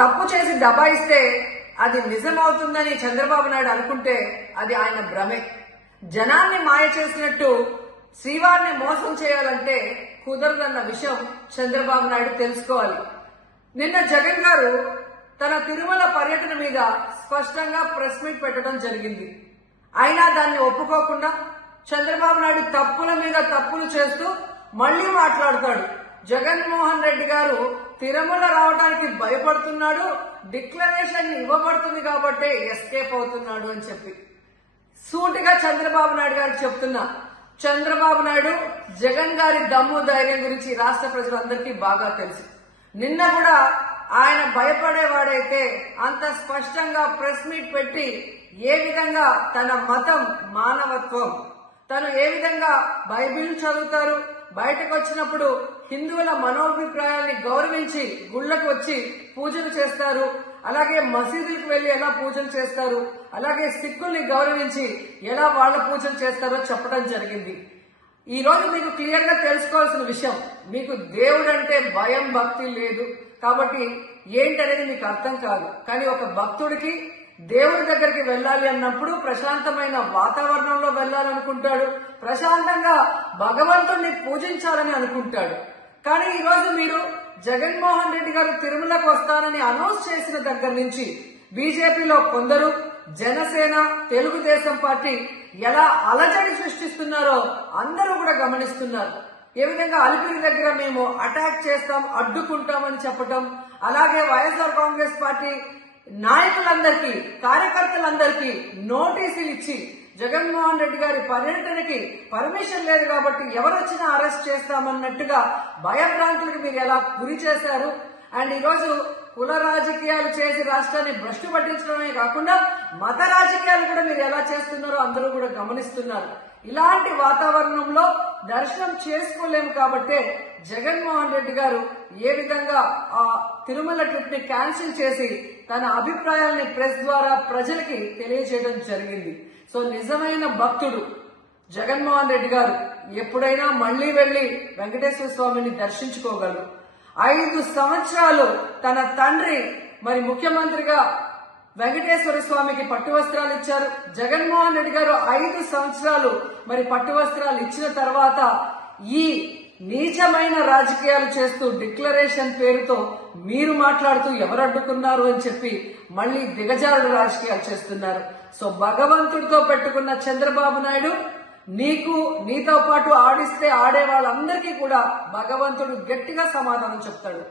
తప్పు చేసి దబాయిస్తే అది నిజమవుతుందని చంద్రబాబు నాయుడు అనుకుంటే అది ఆయన భ్రమే. జనాన్ని మాయ చేసినట్టు శ్రీవారిని మోసం చేయాలంటే కుదరదన్న విషయం చంద్రబాబు నాయుడు తెలుసుకోవాలి. నిన్న జగన్ గారు తన తిరుమల పర్యటన మీద స్పష్టంగా ప్రెస్ మీట్ పెట్టడం జరిగింది. అయినా దాన్ని ఒప్పుకోకుండా చంద్రబాబు నాయుడు తప్పుల మీద తప్పులు చేస్తూ మళ్లీ మాట్లాడతాడు. జగన్మోహన్ రెడ్డి గారు తిరుమల రావడానికి భయపడుతున్నాడు, డిక్లరేషన్ ఇవ్వబడుతుంది కాబట్టి ఎస్కేప్ అవుతున్నాడు అని చెప్పి సూటిగా చంద్రబాబు నాయుడు గారికి చెప్తున్నా. చంద్రబాబు నాయుడు జగన్ గారి దమ్ము ధైర్యం గురించి రాష్ట్ర ప్రజలందరికీ బాగా తెలుసు. నిన్న కూడా ఆయన భయపడేవాడైతే అంత స్పష్టంగా ప్రెస్ మీట్ పెట్టి ఏ విధంగా తన మతం మానవత్వం, తను ఏ విధంగా బైబిల్ చదువుతారు, బయటకు వచ్చినప్పుడు హిందువుల మనోభిప్రాయాల్ని గౌరవించి గుళ్లకు వచ్చి పూజలు చేస్తారు, అలాగే మసీదులకు వెళ్లి ఎలా పూజలు చేస్తారు, అలాగే సిక్కుల్ని గౌరవించి ఎలా వాళ్ల పూజలు చేస్తారో చెప్పడం జరిగింది. ఈ రోజు మీకు క్లియర్ గా తెలుసుకోవాల్సిన విషయం, మీకు దేవుడు అంటే భయం భక్తి లేదు కాబట్టి ఏంటనేది మీకు అర్థం కాదు. కానీ ఒక భక్తుడికి దేవుడి దగ్గరికి వెళ్ళాలి అన్నప్పుడు ప్రశాంతమైన వాతావరణంలో వెళ్ళాలనుకుంటాడు, ప్రశాంతంగా భగవంతుడిని పూజించాలని అనుకుంటాడు. కానీ ఈ రోజు మీరు జగన్మోహన్ రెడ్డి గారు తిరుమలకు వస్తారని అనౌన్స్ చేసిన దగ్గర నుంచి బీజేపీలో కొందరు, జనసేన, తెలుగుదేశం పార్టీ ఎలా అలజడి సృష్టిస్తున్నారో అందరూ కూడా గమనిస్తున్నారు. ఏ విధంగా అలిపిరి దగ్గర మేము అటాక్ చేస్తాం, అడ్డుకుంటామని చెప్పటం, అలాగే వైఎస్ఆర్ కాంగ్రెస్ పార్టీ నాయకులందరికీ, కార్యకర్తలందరికీ నోటీసులు ఇచ్చి జగన్మోహన్ రెడ్డి గారి పర్యటనకి పర్మిషన్ లేదు కాబట్టి ఎవరొచ్చినా అరెస్ట్ చేస్తామన్నట్టుగా భయభ్రాంతులకు మీరు ఎలా గురి చేశారు. అండ్ ఈరోజు కుల రాజకీయాలు చేసి రాష్ట్రాన్ని భ్రష్టు పట్టించడమే కాకుండా మత రాజకీయాలు కూడా మీరు ఎలా చేస్తున్నారో అందరూ కూడా గమనిస్తున్నారు. ఇలాంటి వాతావరణంలో దర్శనం చేసుకోలేము కాబట్టే జగన్మోహన్ రెడ్డి గారు ఏ విధంగా ఆ తిరుమల ట్రిప్ ని క్యాన్సిల్ చేసి తన అభిప్రాయాల్ని ప్రెస్ ద్వారా ప్రజలకి తెలియజేయడం జరిగింది. సో నిజమైన భక్తుడు జగన్మోహన్ రెడ్డి గారు ఎప్పుడైనా మళ్లీ వెళ్లి వెంకటేశ్వర స్వామిని దర్శించుకోగలరు. 5 సంవత్సరాలు తన తండ్రి మరి ముఖ్యమంత్రిగా వెంకటేశ్వర స్వామికి పట్టు వస్త్రాలు ఇచ్చారు. జగన్మోహన్ రెడ్డి గారు 5 సంవత్సరాలు మరి పట్టు వస్త్రాలు ఇచ్చిన తర్వాత ఈ నీచమైన రాజకీయాలు చేస్తూ డిక్లరేషన్ పేరుతో మీరు మాట్లాడుతూ ఎవరు అడ్డుకున్నారు అని చెప్పి మళ్లీ దిగజారుడు రాజకీయాలు చేస్తున్నారు. సో భగవంతుడితో పెట్టుకున్న చంద్రబాబు నాయుడు నీతో పాటు ఆడిస్తే ఆడే వాళ్ళందరికీ కూడా భగవంతుడు గట్టిగా సమాధానం చెప్తాడు.